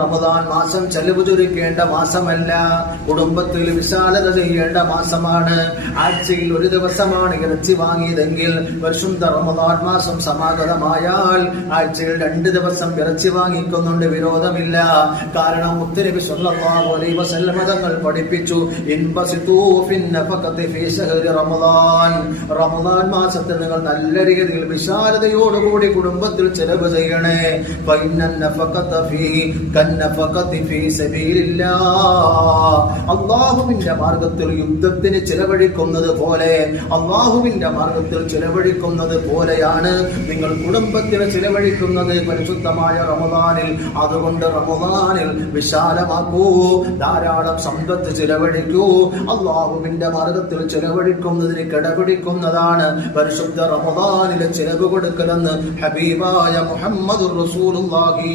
റമദാൻ മാസം ചെലവ് ചുരുക്കേണ്ട മാസമല്ല, കുടുംബത്തിൽ വിശാലത ചെയ്യേണ്ട മാസമാണ്. ആഴ്ചയിൽ ഒരു ദിവസമാണ് ഇറച്ചി വാങ്ങിയതെങ്കിൽ പരിശുദ്ധ റമദാൻ മാസം സമാഗതമായാൽ ആഴ്ചയിൽ 2 ദിവസം ഇറച്ചി വാങ്ങിക്കുന്നുണ്ട്, വിരോധമില്ല. കാരണം മുത്തുനബി സ്വല്ലല്ലാഹു അലൈഹി വസല്ലം തങ്ങൾ പഠിപ്പിച്ചു, ഇൻബസിതു ഫിൻ നഫഖതി ഫീ ശഹ്രി റമദാൻ. റമദാൻ മാസത്തിൽ നിങ്ങൾ നല്ല രീതിയിൽ വിശാലതയോടുകൂടി കുടുംബത്തിൽ ചെലവ് ചെയ്യണേ. ഫഇന്നൻ നഫഖത ഫീഹി കന്നഫഖതി ഫീ സബീലില്ലാഹ്. അല്ലാഹുവിന്റെ മാർഗ്ഗത്തിൽ യുദ്ധത്തിന് ചിലവഴിക്കുന്നത് പോലെ, അല്ലാഹുവിന്റെ മാർഗ്ഗത്തിൽ ചിലവഴിക്കുന്നത് പോലെയാണ് നിങ്ങൾ കുടുംബത്തിന് ചിലവഴിക്കുന്നത് പരിശുദ്ധമായ റമദാനിൽ. അതുകൊണ്ട് റമദാനിൽ വിശാലമാക്കൂ, ധാരാളം സമ്പത്ത് ചിലവഴിക്കൂ. അല്ലാഹുവിന്റെ മാർഗ്ഗത്തിൽ ചിലവഴിക്കുന്നതിന് കിടപിടിക്കുന്നതാണ് പരിശുദ്ധ റമദാനിലെ ചിലവ് കൊടുക്കലെന്ന് ഹബീബായ മുഹമ്മദുർ റസൂലുള്ളാഹി.